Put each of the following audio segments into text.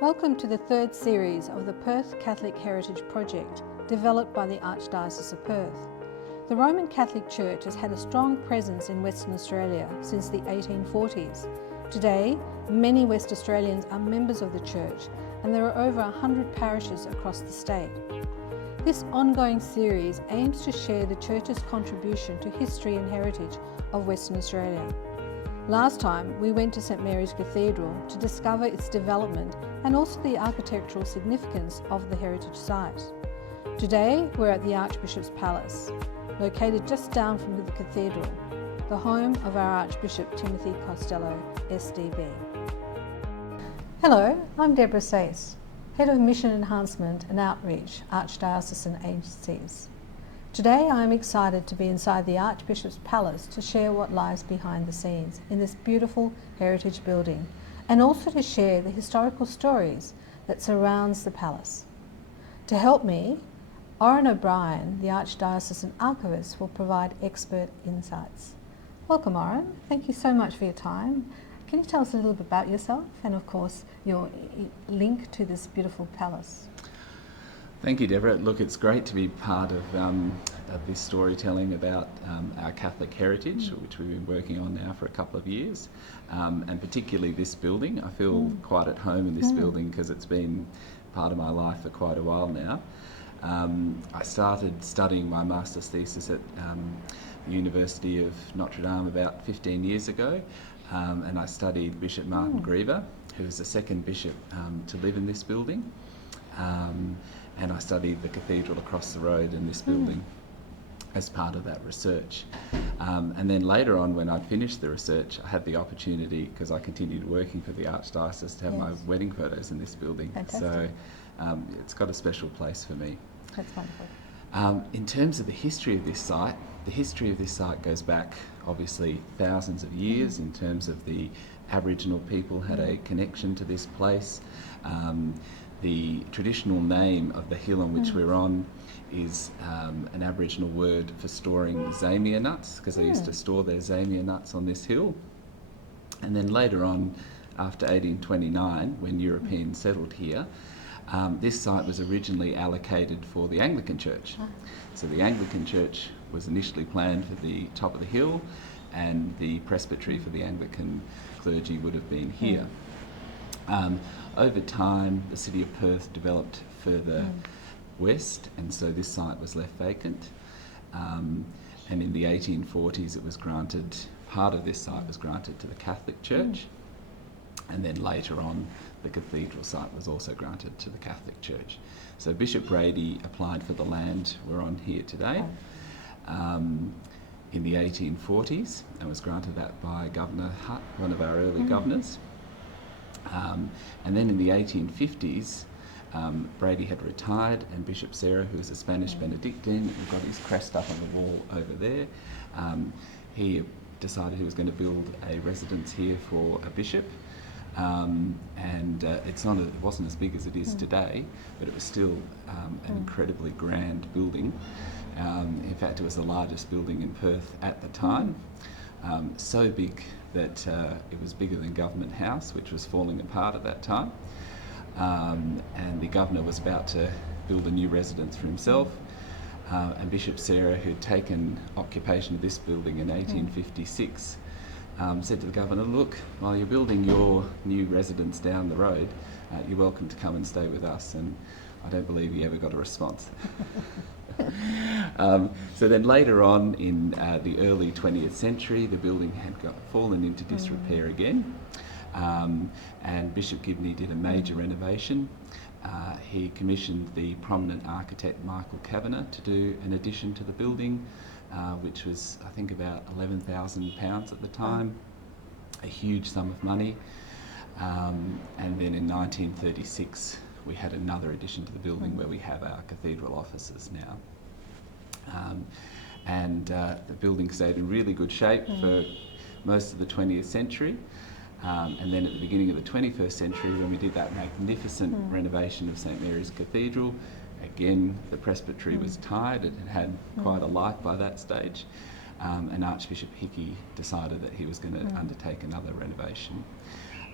Welcome to the third series of the Perth Catholic Heritage Project, developed by the Archdiocese of Perth. The Roman Catholic Church has had a strong presence in Western Australia since the 1840s. Today, many West Australians are members of the Church, and there are over 100 parishes across the state. This ongoing series aims to share the Church's contribution to history and heritage of Western Australia. Last time, we went to St Mary's Cathedral to discover its development and also the architectural significance of the heritage site. Today, we're at the Archbishop's Palace, located just down from the Cathedral, the home of our Archbishop Timothy Costello, SDB. Hello, I'm Debra Sayce, Head of Mission Enhancement and Outreach, Archdiocesan Agencies. Today I am excited to be inside the Archbishop's Palace to share what lies behind the scenes in this beautiful heritage building, and also to share the historical stories that surrounds the palace. To help me, Odhran O'Brien, the Archdiocesan Archivist, will provide expert insights. Welcome, Odhran. Thank you so much for your time. Can you tell us a little bit about yourself and, of course, your link to this beautiful palace? Thank you, Deborah. Look, it's great to be part of this storytelling about our Catholic heritage, which we've been working on now for a couple of years, and particularly this building. I feel quite at home in this building because it's been part of my life for quite a while now. I started studying my master's thesis at the University of Notre Dame about 15 years ago, and I studied Bishop Martin Griever, who was the second bishop to live in this building. And I studied the cathedral across the road in this building as part of that research. And then later on, when I'd finished the research, I had the opportunity, because I continued working for the Archdiocese, to have my wedding photos in this building. Fantastic. So it's got a special place for me. That's wonderful. In terms of the history of this site, the history of this site goes back obviously thousands of years in terms of the Aboriginal people had a connection to this place. The traditional name of the hill on which we're on is an Aboriginal word for storing zamia nuts, because they used to store their zamia nuts on this hill. And then later on, after 1829, when Europeans settled here, this site was originally allocated for the Anglican Church. So the Anglican Church was initially planned for the top of the hill, and the presbytery for the Anglican clergy would have been here. Over time, the city of Perth developed further west, and so this site was left vacant. And in the 1840s, it was granted, part of this site was granted to the Catholic Church, and then later on, the cathedral site was also granted to the Catholic Church. So Bishop Brady applied for the land we're on here today in the 1840s, and was granted that by Governor Hutt, one of our early governors. And then in the 1850s, Brady had retired, and Bishop Serra, who was a Spanish Benedictine, we've got his crest up on the wall over there, he decided he was going to build a residence here for a bishop. It wasn't as big as it is today, but it was still an incredibly grand building. In fact, it was the largest building in Perth at the time. So big that it was bigger than Government House, which was falling apart at that time. And the governor was about to build a new residence for himself. And Bishop Serra, who'd taken occupation of this building in 1856, said to the governor, look, while you're building your new residence down the road, you're welcome to come and stay with us. And I don't believe he ever got a response. So then later on in the early 20th century, the building had fallen into disrepair again, and Bishop Gibney did a major renovation. He commissioned the prominent architect Michael Kavanagh to do an addition to the building, which was, I think, about £11,000 at the time, a huge sum of money. And then in 1936, we had another addition to the building where we have our cathedral offices now. The building stayed in really good shape for most of the 20th century. And then at the beginning of the 21st century, when we did that magnificent renovation of St Mary's Cathedral, again, the presbytery was tired. It had quite a life by that stage. And Archbishop Hickey decided that he was going to undertake another renovation.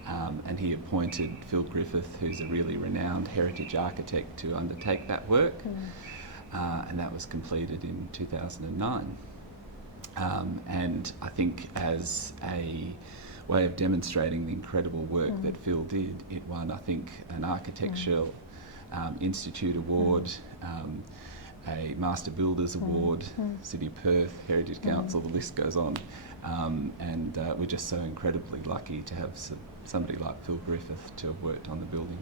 and he appointed Phil Griffith, who's a really renowned heritage architect, to undertake that work, and that was completed in 2009. And I think as a way of demonstrating the incredible work that Phil did, it won, I think, an Architectural Institute Award, a Master Builders Award, City of Perth, Heritage Council, the list goes on. And we're just so incredibly lucky to have somebody like Phil Griffith to have worked on the building.